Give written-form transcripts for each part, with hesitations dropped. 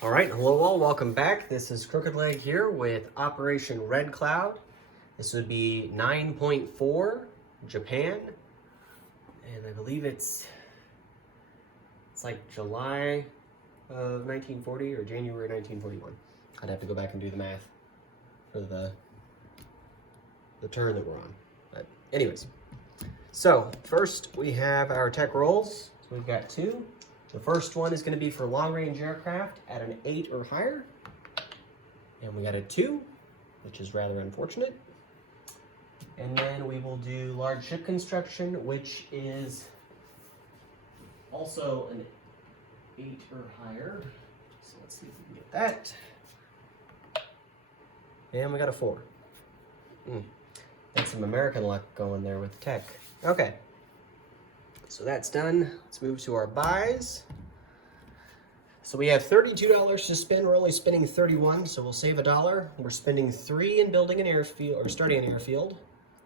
All right, hello all, welcome back. This is Crooked Leg here with Operation Red Cloud. This would be 9.4 Japan, and I believe it's like July of 1940 or January 1941. I'd have to go back and do the math for the turn that we're on. But anyways, so first we have our tech rolls. So we've got two. The first one is going to be for long-range aircraft at an 8 or higher. And we got a 2, which is rather unfortunate. And then we will do large ship construction, which is also an 8 or higher. So let's see if we can get that. And we got a 4. That's some American luck going there with the tech. Okay. So that's done. Let's move to our buys. So we have $32 to spend. We're only spending 31, so we'll save $1. We're spending 3 in building an airfield or starting an airfield.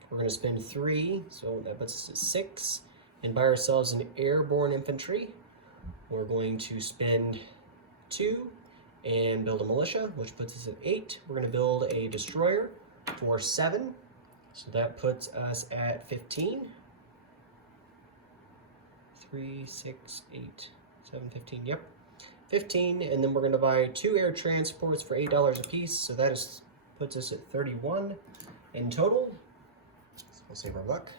We're going to spend 3, so that puts us at 6, and buy ourselves an airborne infantry. We're going to spend 2 and build a militia, which puts us at 8. We're going to build a destroyer for 7, so that puts us at 15. 3, 6, 8, 7, 15, yep. 15, and then we're going to buy 2 air transports for $8 a piece, so that puts us at 31 in total. So we'll save our buck.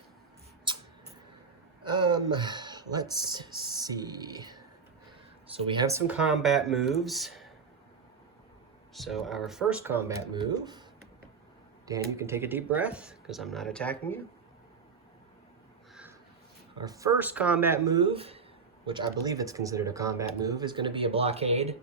Let's see. So we have some combat moves. So our first combat move, Dan, you can take a deep breath, because I'm not attacking you. Our first combat move, which I believe it's considered a combat move, is going to be a blockade.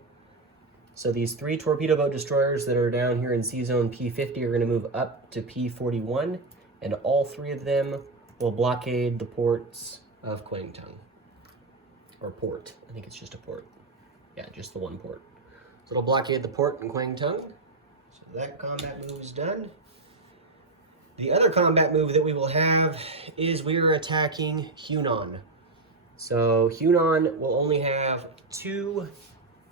So these 3 torpedo boat destroyers that are down here in C zone P50 are going to move up to P41, and all 3 of them will blockade the ports of Kwangtung. Or port. I think it's just a port. Yeah, just the one port. So it'll blockade the port in Kwangtung. So that combat move is done. The other combat move that we will have is we are attacking Hunan. So Hunan will only have 2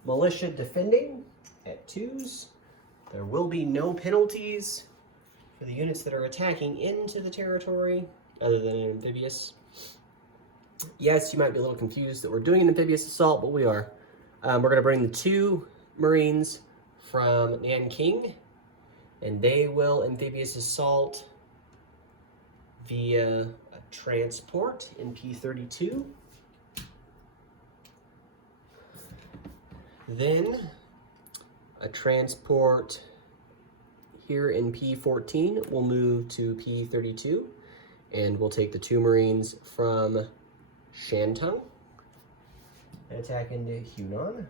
militia defending at 2s. There will be no penalties for the units that are attacking into the territory other than an amphibious. Yes, you might be a little confused that we're doing an amphibious assault, but we are. We're going to bring the 2 Marines from Nanking, and they will amphibious assault via a transport in P32. Then a transport here in P14 will move to P32, and we'll take the 2 Marines from Shantung and attack into Hunan.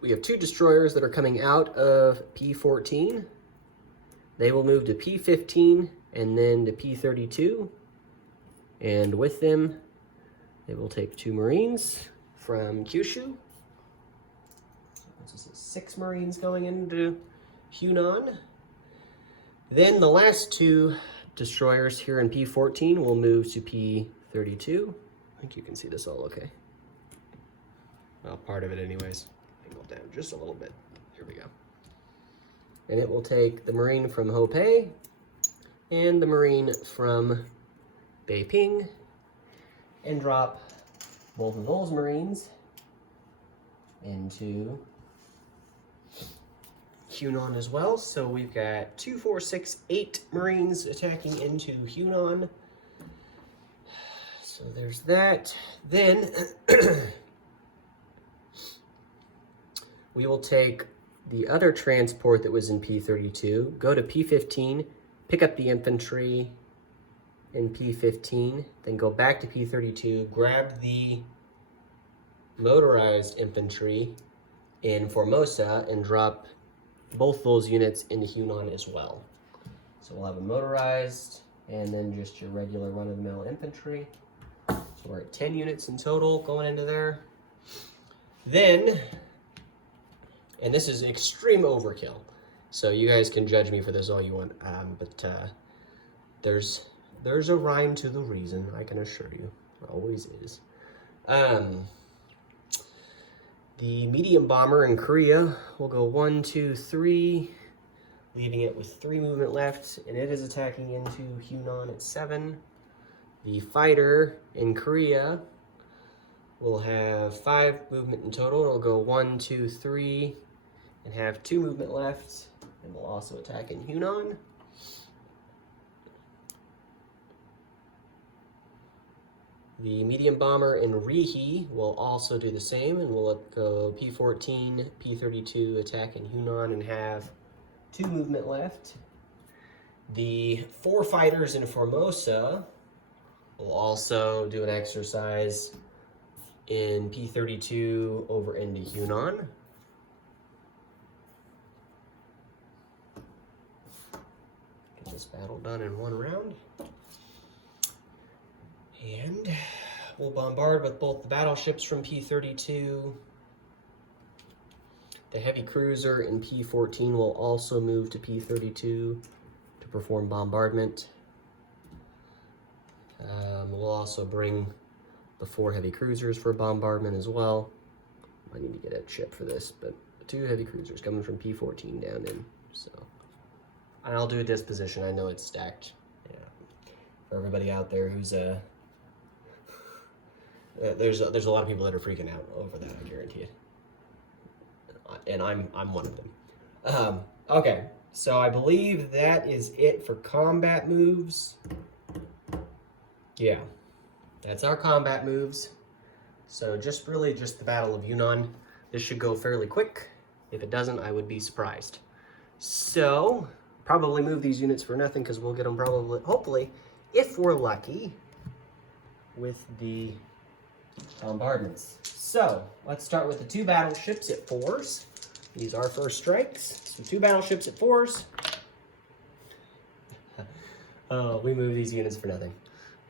We have 2 destroyers that are coming out of P14. They will move to P15 and then to P32. And with them, they will take 2 Marines from Kyushu. So that's 6 Marines going into Hunan. Then the last 2 destroyers here in P14 will move to P32. I think you can see this all okay. Well, part of it anyways. Angle down just a little bit. Here we go. And it will take the Marine from Hopei and the Marine from Beiping and drop both of those Marines into Hunan as well. So we've got 2, 4, 6, 8 Marines attacking into Hunan. So there's that. Then we will take the other transport that was in P32, go to P15, pick up the infantry in P15, then go back to P32, grab the motorized infantry in Formosa, and drop both those units into Hunan as well. So we'll have a motorized and then just your regular run-of-the-mill infantry. So we're at 10 units in total going into there. Then, and this is extreme overkill, so you guys can judge me for this all you want, but there's a rhyme to the reason, I can assure you. There always is. The medium bomber in Korea will go 1, 2, 3, leaving it with 3 movement left, and it is attacking into Hunan at 7. The fighter in Korea will have 5 movement in total. It'll go 1, 2, 3, and have 2 movement left, and will also attack in Hunan. The medium bomber in Rihi will also do the same, and will go P-14, P-32, attack in Hunan, and have 2 movement left. The 4 fighters in Formosa will also do an exercise in P-32 over into Hunan. Get this battle done in 1 round. And we'll bombard with both the battleships from P-32. The heavy cruiser in P-14 will also move to P-32 to perform bombardment. We'll also bring the 4 heavy cruisers for bombardment as well. I need to get a ship for this, but 2 heavy cruisers coming from P-14 down in. So, and I'll do a disposition. I know it's stacked. Yeah. For everybody out there who's there's a lot of people that are freaking out over that, I guarantee it. And I'm one of them. Okay, so I believe that is it for combat moves. Yeah, that's our combat moves. So just the Battle of Yunnan. This should go fairly quick. If it doesn't, I would be surprised. So probably move these units for nothing, because we'll get them probably, hopefully, if we're lucky, with the bombardments. So let's start with the 2 battleships at 4s. These are first strikes. So 2 battleships at 4s. Oh, we move these units for nothing.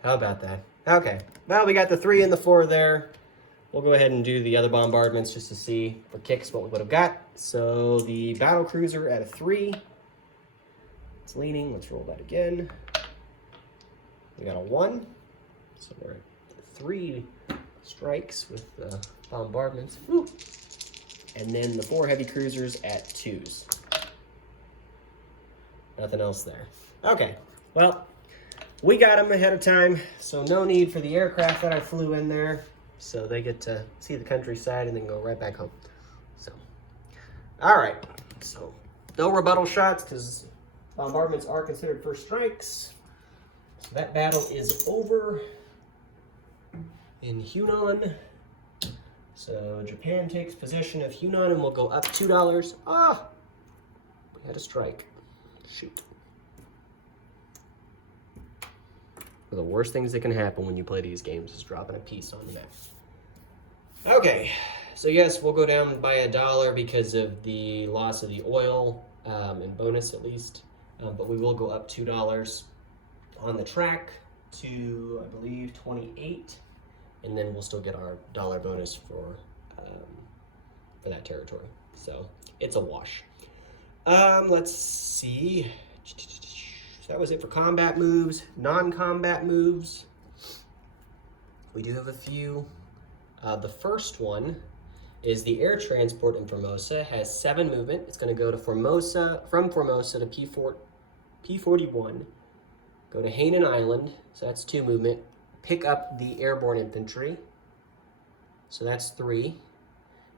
How about that? Okay, well, we got the 3 and the 4 there. We'll go ahead and do the other bombardments just to see for kicks what we would have got. So the battle cruiser at a 3. It's leaning. Let's roll that again. We got a 1. So we're at 3 strikes with the bombardments. Woo. And then the 4 heavy cruisers at 2s. Nothing else there. Okay, well, we got them ahead of time, so no need for the aircraft that I flew in there. So they get to see the countryside and then go right back home. So, all right. So no rebuttal shots, because bombardments are considered first strikes. So that battle is over in Hunan. So Japan takes possession of Hunan and will go up $2. Ah, we had a strike. Shoot. One of the worst things that can happen when you play these games is dropping a piece on the map. Okay, so yes, we'll go down by $1 because of the loss of the oil, and bonus at least. But we will go up $2 on the track to, I believe, 28. And then we'll still get our $1 bonus for that territory. So it's a wash. Let's see. So that was it for combat moves. Non-combat moves, we do have a few. The first one is the air transport in Formosa. Has 7 movement. It's going to go to Formosa, from Formosa to P41. Go to Hainan Island, so that's 2 movement. Pick up the airborne infantry, so that's 3.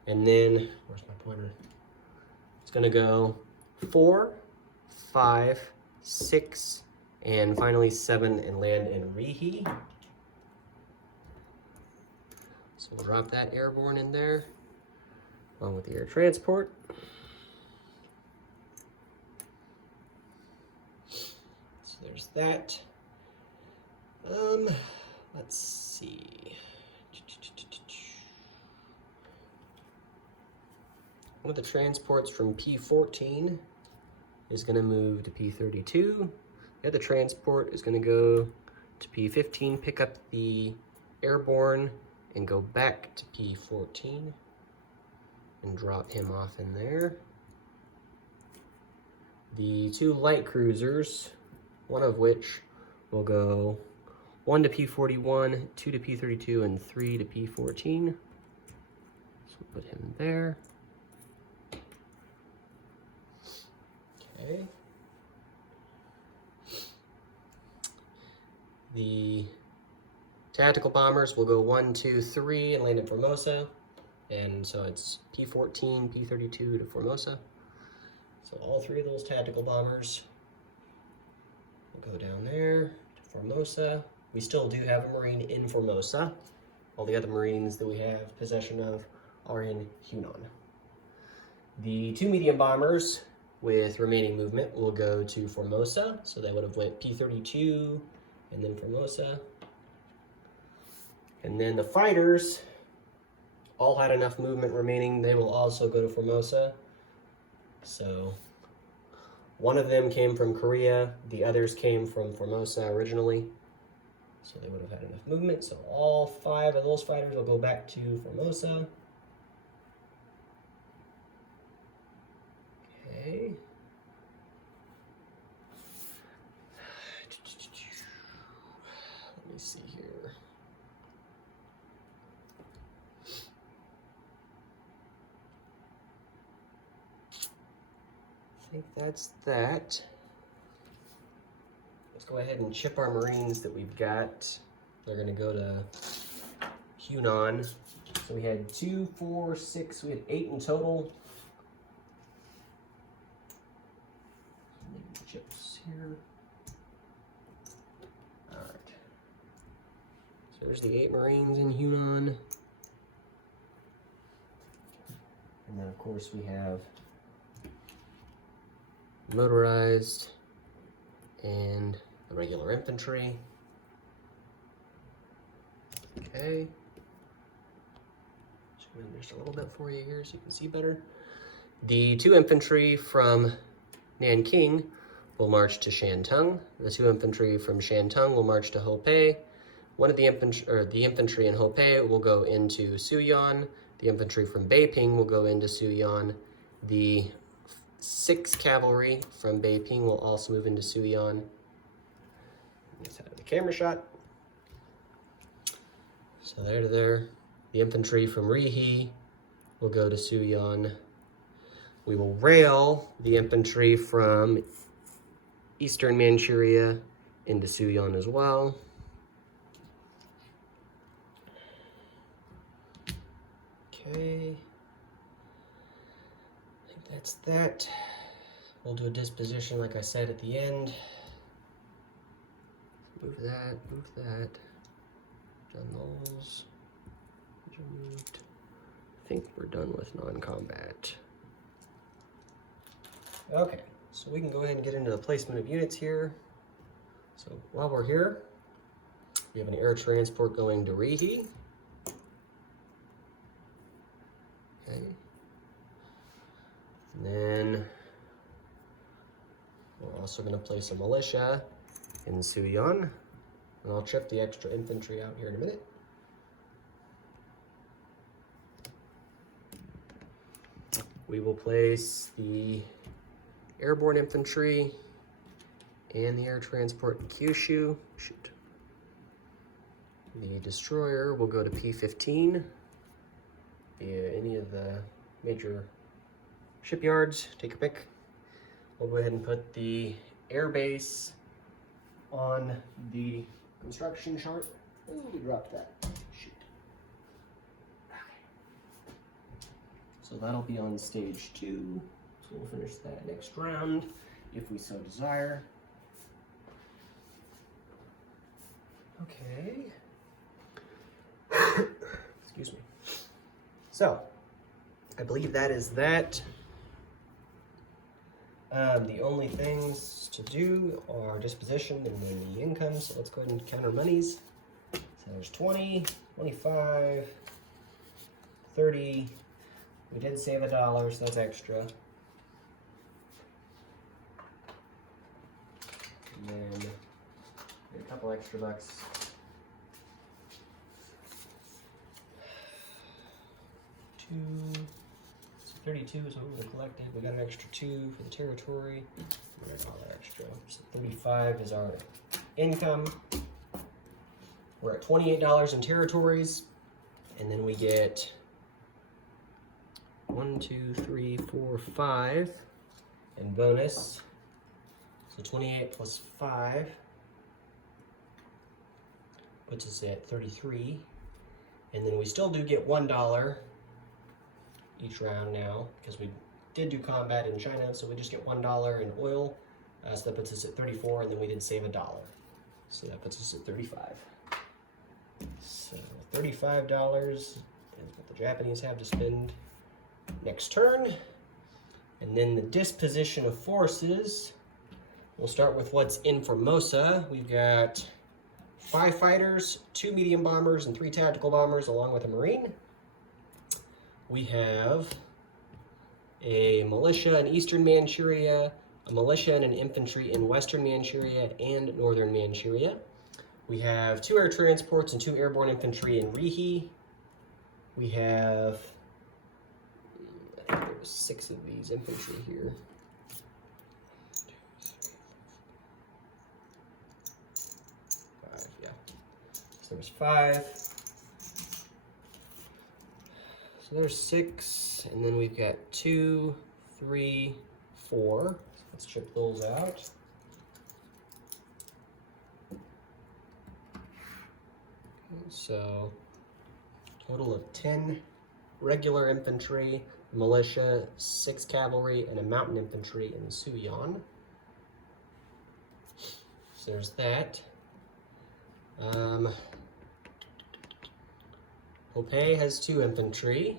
And then, where's my pointer? It's going to go 4, 5, 6, and finally 7, and land in Rihi. So we'll drop that airborne in there, along with the air transport. So there's that. Let's see. One of the transports from P14 is going to move to P32. The other transport is going to go to P15, pick up the airborne, and go back to P14 and drop him off in there. The 2 light cruisers, one of which will go 1 to P41, 2 to P32, and 3 to P14. So we'll put him there. Okay. The tactical bombers will go 1, 2, 3 and land in Formosa. And so it's P-14, P-32 to Formosa. So all 3 of those tactical bombers will go down there to Formosa. We still do have a Marine in Formosa. All the other Marines that we have possession of are in Hunan. The 2 medium bombers with remaining movement will go to Formosa. So they would have went P-32 and then Formosa. And then the fighters all had enough movement remaining. They will also go to Formosa. So one of them came from Korea. The others came from Formosa originally. So they would have had enough movement. So all 5 of those fighters will go back to Formosa. Okay. Let me see here. I think that's that. Let's go ahead and chip our Marines that we've got. They're going to go to Hunan. So we had 2, 4, 6, we had 8 in total. Chips here. All right. So there's the 8 Marines in Hunan. And then of course we have motorized and the regular infantry. Okay. Zoom in just a little bit for you here so you can see better. The 2 infantry from Nanking will march to Shantung. The 2 infantry from Shantung will march to Hopei. One of the infantry in Hopei will go into Suyan. The infantry from Beiping will go into Suyan. The 6 cavalry from Beiping will also move into Suyan. Let's have the camera shot. So there to there. The infantry from Rihe will go to Suyan. We will rail the infantry from Eastern Manchuria into Suyan as well. Okay. I think that's that. We'll do a disposition like I said at the end. Move that, move that. Done those. Removed. I think we're done with non-combat. Okay, so we can go ahead and get into the placement of units here. So while we're here, we have an air transport going to Rihe. Okay. And then we're also going to place a militia in Suyan. And I'll chip the extra infantry out here in a minute. We will place the airborne infantry and the air transport in Kyushu. Shoot. The destroyer will go to P-15 via any of the major shipyards. Take your pick. We'll go ahead and put the air base on the construction chart. Oh, we dropped that. Shoot. Okay. So that'll be on stage 2. So we'll finish that next round if we so desire. Okay. Excuse me. So, I believe that is that. The only things to do are disposition and then the income. So let's go ahead and count our monies. So there's 20, 25, 30. We did save $1, so that's extra. And then a couple extra bucks. So 32 is what we collected. We got an extra 2 for the territory. We got all that extra. So 35 is our income. We're at $28 in territories, and then we get 1, 2, 3, 4, 5. And bonus, so 28 plus 5 puts us at 33. And then we still do get $1 each round now, because we did do combat in China, so we just get $1 in oil. So that puts us at 34, and then we did save $1. So that puts us at 35. So $35 is what the Japanese have to spend next turn. And then the disposition of forces, we'll start with what's in Formosa. We've got 5 fighters, 2 medium bombers, and 3 tactical bombers, along with a marine. We have a militia in eastern Manchuria, a militia and an infantry in western Manchuria and northern Manchuria. We have 2 air transports and 2 airborne infantry in Rihe. We have, I think there was 6 of these infantry here. 5, yeah. So there was 5. So there's 6, and then we've got 2, 3, 4. Let's chip those out. So total of 10 regular infantry, militia, 6 cavalry, and a mountain infantry in Suyon. So there's that. Hopei has 2 infantry.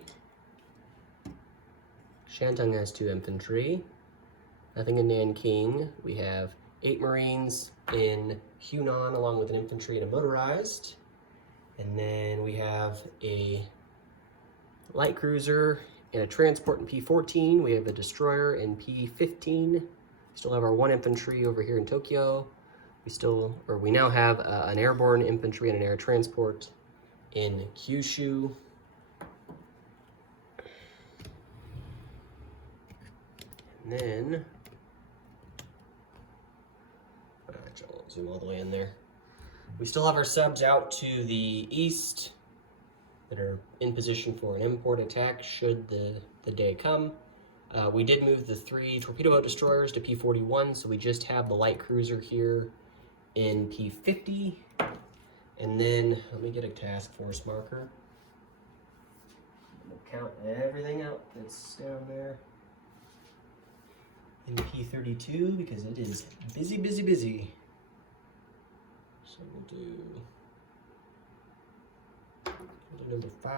Shantung has 2 infantry. Nothing in Nanking. We have 8 Marines in Hunan, along with an infantry and a motorized. And then we have a light cruiser and a transport in P14. We have a destroyer in P15. Still have our 1 infantry over here in Tokyo. We now have an airborne infantry and an air transport in Kyushu. And then, I'll zoom all the way in there. We still have our subs out to the east that are in position for an import attack should the day come. We did move the 3 torpedo boat destroyers to P41, so we just have the light cruiser here in P50. And then, let me get a task force marker. We'll count everything out that's down there in P32, because it is busy, busy, busy. So we'll do number 5.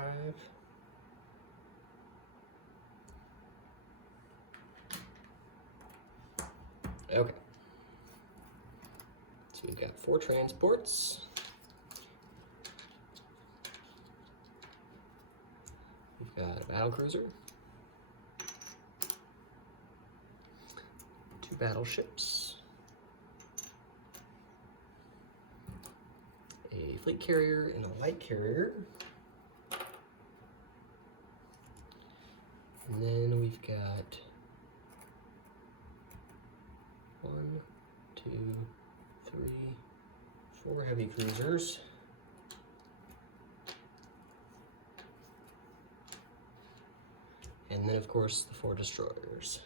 Okay. So we've got 4 transports. We've got a battle cruiser, 2 battleships, a fleet carrier and a light carrier. And then we've got 1, 2, 3, 4 heavy cruisers. And then, of course, the 4 destroyers.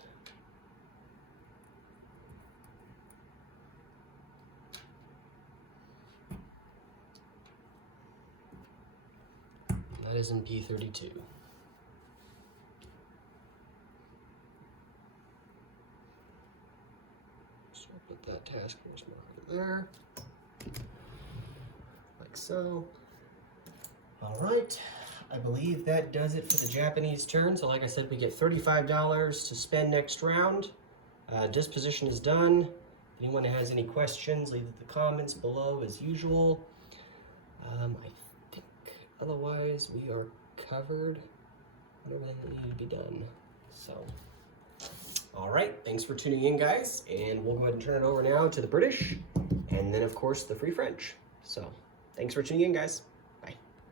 That is in P32. So I'll put that task force marker there, like so. All right. I believe that does it for the Japanese turn. So like I said, we get $35 to spend next round. Disposition is done. If anyone has any questions, leave the comments below as usual. I think otherwise we are covered on everything that needed to be done. So, all right, thanks for tuning in, guys. And we'll go ahead and turn it over now to the British and then, of course, the Free French. So, thanks for tuning in, guys.